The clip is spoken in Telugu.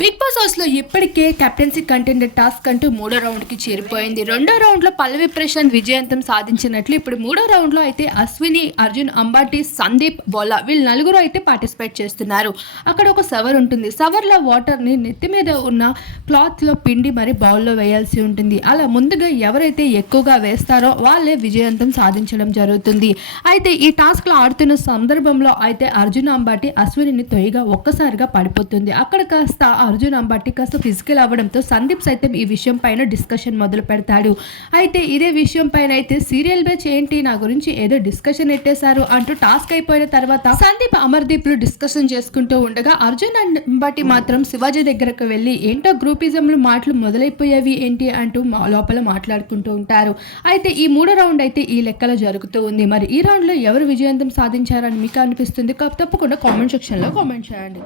బిగ్ బాస్ హౌస్ లో ఇప్పటికే కెప్టెన్సీ కంటెండర్ టాస్క్ అంటూ మూడో రౌండ్ కి చేరిపోయింది. రెండో రౌండ్ లో పల్లవి ప్రశాంత్ విజయవంతం సాధించినట్లు ఇప్పుడు మూడో రౌండ్ లో అయితే అశ్విని, అర్జున్, అంబాటి, సందీప్, బొల్లా వీళ్ళు నలుగురు అయితే పార్టిసిపేట్ చేస్తున్నారు. అక్కడ ఒక సవర్ ఉంటుంది. సవర్ లో వాటర్ ని నెత్తి మీద ఉన్న క్లాత్ లో పిండి మరి బౌల్లో వేయాల్సి ఉంటుంది. అలా ముందుగా ఎవరైతే ఎక్కువగా వేస్తారో వాళ్ళే విజయవంతం సాధించడం జరుగుతుంది. అయితే ఈ టాస్క్ లో ఆడుతున్న సందర్భంలో అయితే అర్జున్, అంబాటి అశ్విని తొయ్యగా ఒక్కసారిగా పడిపోతుంది. అక్కడ కాస్త అర్జున్, అంబాటి కాస్త ఫిజికల్ అవ్వడంతో సందీప్ సైతం ఈ విషయం పైన డిస్కషన్ మొదలు పెడతాడు. అయితే ఇదే విషయం పైన అయితే సీరియల్ బ్యాచ్ ఏంటి నా గురించి ఏదో డిస్కషన్ ఎట్టేశారు అంటూ టాస్క్ అయిపోయిన తర్వాత సందీప్, అమర్దీప్ లు డిస్కషన్ చేసుకుంటూ ఉండగా అర్జున్ అండ్ అంబాటి మాత్రం శివాజీ దగ్గరకు వెళ్ళి ఏంటో గ్రూపిజంలు మాటలు మొదలైపోయేవి ఏంటి అంటూ లోపల మాట్లాడుకుంటూ ఉంటారు. అయితే ఈ మూడో రౌండ్ అయితే ఈ లెక్కలో జరుగుతూ ఉంది. మరి ఈ రౌండ్ లో ఎవరు విజయవంతం సాధించారని మీకు అనిపిస్తుంది? తప్పకుండా కామెంట్ సెక్షన్ లో కామెంట్ చేయండి.